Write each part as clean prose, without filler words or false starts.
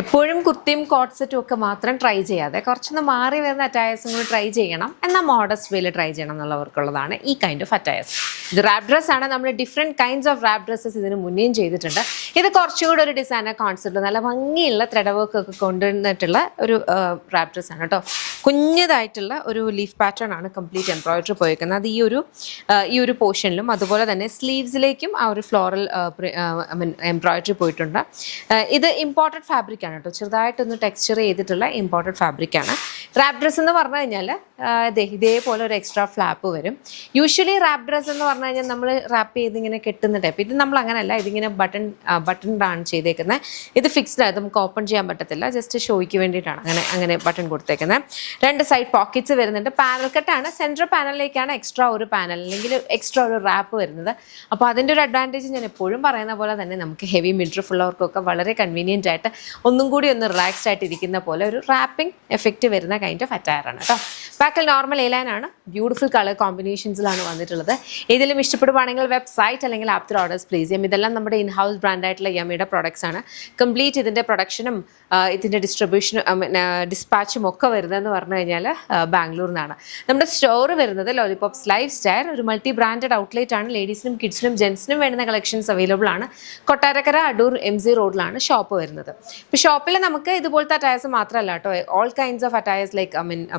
എപ്പോഴും കുർത്തിയും കോട്ട് സെറ്റും ഒക്കെ മാത്രം ട്രൈ ചെയ്യാതെ കുറച്ചൊന്ന് മാറി വരുന്ന അറ്റയേഴ്സും കൂടി ട്രൈ ചെയ്യണം, എന്നാൽ മോഡസ്റ്റ് വേയിൽ ട്രൈ ചെയ്യണം എന്നുള്ളവർക്കുള്ളതാണ് ഈ കൈൻഡ് ഓഫ് അറ്റയേഴ്സ്. ഇത് റാപ്പ് ഡ്രസ് ആണ്. നമ്മൾ different kinds of wrap dresses ഇതിന് മുന്നേയും ചെയ്തിട്ടുണ്ട്. ഇത് കുറച്ചുകൂടി ഒരു ഡിസൈനർ കോൺസെപ്റ്റ്, നല്ല ഭംഗിയുള്ള ത്രെഡ് വർക്ക് ഒക്കെ കൊണ്ടുവന്നിട്ടുള്ള ഒരു റാപ്പ് ഡ്രസ് ആണ് കേട്ടോ. കുഞ്ഞതായിട്ടുള്ള ഒരു ലീഫ് പാറ്റേൺ ആണ് കംപ്ലീറ്റ് എംബ്രോയിഡറി പോയിരിക്കുന്നത്. അത് ഈ ഒരു പോർഷനിലും അതുപോലെ തന്നെ സ്ലീവ്സിലേക്കും ആ ഒരു ഫ്ലോറൽ എംബ്രോയിഡറി പോയിട്ടുണ്ട്. ഇത് ഇമ്പോർട്ടഡ് ഫാബ്രിക് ആണ് കേട്ടോ, ചെറുതായിട്ടൊന്ന് ടെക്സ്ചർ ചെയ്തിട്ടുള്ള ഇമ്പോർട്ടഡ് ഫാബ്രിക് ആണ്. റാപ്പ് ഡ്രസ് എന്ന് പറഞ്ഞു കഴിഞ്ഞാൽ ഇതേപോലെ ഒരു എക്സ്ട്രാ ഫ്ലാപ്പ് വരും. യൂഷ്വലി റാപ്പ് ഡ്രസ് എന്ന് പറഞ്ഞു കഴിഞ്ഞാൽ നമ്മൾ റാപ്പ് ചെയ്ത് ഇങ്ങനെ കെട്ടുന്ന ടൈപ്പ്. ഇത് നമ്മൾ അങ്ങനെയല്ല, ഇതിങ്ങനെ ബട്ടൺഡാണ് ചെയ്തേക്കുന്നത്. ഇത് ഫിക്സ്ഡ് ആയത് നമുക്ക് ഓപ്പൺ ചെയ്യാൻ പറ്റത്തില്ല, ജസ്റ്റ് ഷോയ്ക്ക് വേണ്ടിയിട്ടാണ് അങ്ങനെ ബട്ടൺ കൊടുത്തേക്കുന്നത്. 2 സൈഡ് പോക്കറ്റ്സ് വരുന്നുണ്ട്. പാനൽ കട്ടാണ്. സെൻട്രൽ പാനലിലേക്കാണ് എക്സ്ട്രാ ഒരു പാനൽ അല്ലെങ്കിൽ എക്സ്ട്രാ ഒരു റാപ്പ് വരുന്നത്. അപ്പോൾ അതിൻ്റെ ഒരു അഡ്വാൻറ്റേജ് ഞാൻ എപ്പോഴും പറയുന്ന പോലെ തന്നെ നമുക്ക് ഹെവി മിഡ്രിഫ് ഉള്ളവർക്കൊക്കെ വളരെ കൺവീനിയൻ്റ് ആയിട്ട് ഒന്നും കൂടി ഒന്ന് റിലാക്സ്ഡ് ആയിട്ട് ഇരിക്കുന്ന പോലെ ഒരു റാപ്പിംഗ് എഫക്റ്റ് വരുന്ന കൈൻഡ് ഓഫ് അറ്റയർ ആണ് കേട്ടോ. ബാക്കിൽ നോർമൽ എലൈൻ ആണ്. ബ്യൂട്ടിഫുൾ കളർ കോമ്പിനേഷൻസിലാണ് വന്നിട്ടുള്ളത്. ഏതെങ്കിലും ഇഷ്ടപ്പെടുവാണെങ്കിൽ വെബ്സൈറ്റ് അല്ലെങ്കിൽ ആപ്പ് ത്രൂ ഓർഡേഴ്സ് പ്ലേസ് ചെയ്യാം. ഇതെല്ലാം നമ്മുടെ ഇൻ ഹൗസ് ബ്രാൻഡായിട്ടുള്ള യമ്മിയുടെ പ്രോഡക്ട്സ് ആണ്. കംപ്ലീറ്റ് ഇതിൻ്റെ പ്രൊഡക്ഷനും ഇതിൻ്റെ ഡിസ്ട്രിബ്യൂഷനും ഡിസ്പാച്ചും ഒക്കെ വരുന്നതെന്ന് പറഞ്ഞു കഴിഞ്ഞാൽ ബാംഗ്ലൂരിൽ നിന്നാണ്. നമ്മുടെ സ്റ്റോർ വരുന്നത് ലോലിപോപ്സ് ലൈഫ് സ്റ്റൈൽ, ഒരു മൾട്ടി ബ്രാൻഡഡ് ഔട്ട്ലെറ്റ് ആണ്. ലേഡീസിനും കിഡ്സിനും ജെൻസിനും വേണ്ടുന്ന കളക്ഷൻസ് അവൈലബിൾ ആണ്. കൊട്ടാരക്കര അടൂർ MG റോഡിലാണ് ഷോപ്പ് വരുന്നത്. ഇപ്പോൾ ഷോപ്പിൽ നമുക്ക് ഇതുപോലത്തെ അറ്റയേഴ്സ് മാത്രമല്ല കേട്ടോ, all kinds of attires like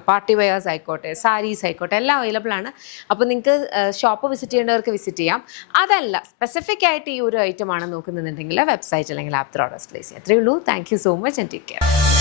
party wears ആയിക്കോട്ടെ, സാരീസ് ആയിക്കോട്ടെ, എല്ലാം അവൈലബിൾ ആണ്. അപ്പോൾ നിങ്ങൾക്ക് ഷോപ്പ് വിസിറ്റ് ചെയ്യേണ്ടവർക്ക് വിസിറ്റ് ചെയ്യാം. അതല്ല സ്പെസിഫിക് ആയിട്ട് ഈ ഒരു ഐറ്റം ആണ് നോക്കുന്നുണ്ടെങ്കിൽ വെബ്സൈറ്റ് അല്ലെങ്കിൽ ആപ്പ് ത്രൂ ഓർഡേഴ്സ് പ്ലേസ് ചെയ്യാം. അത്രയേ ഉള്ളൂ. Thank you so much and take care.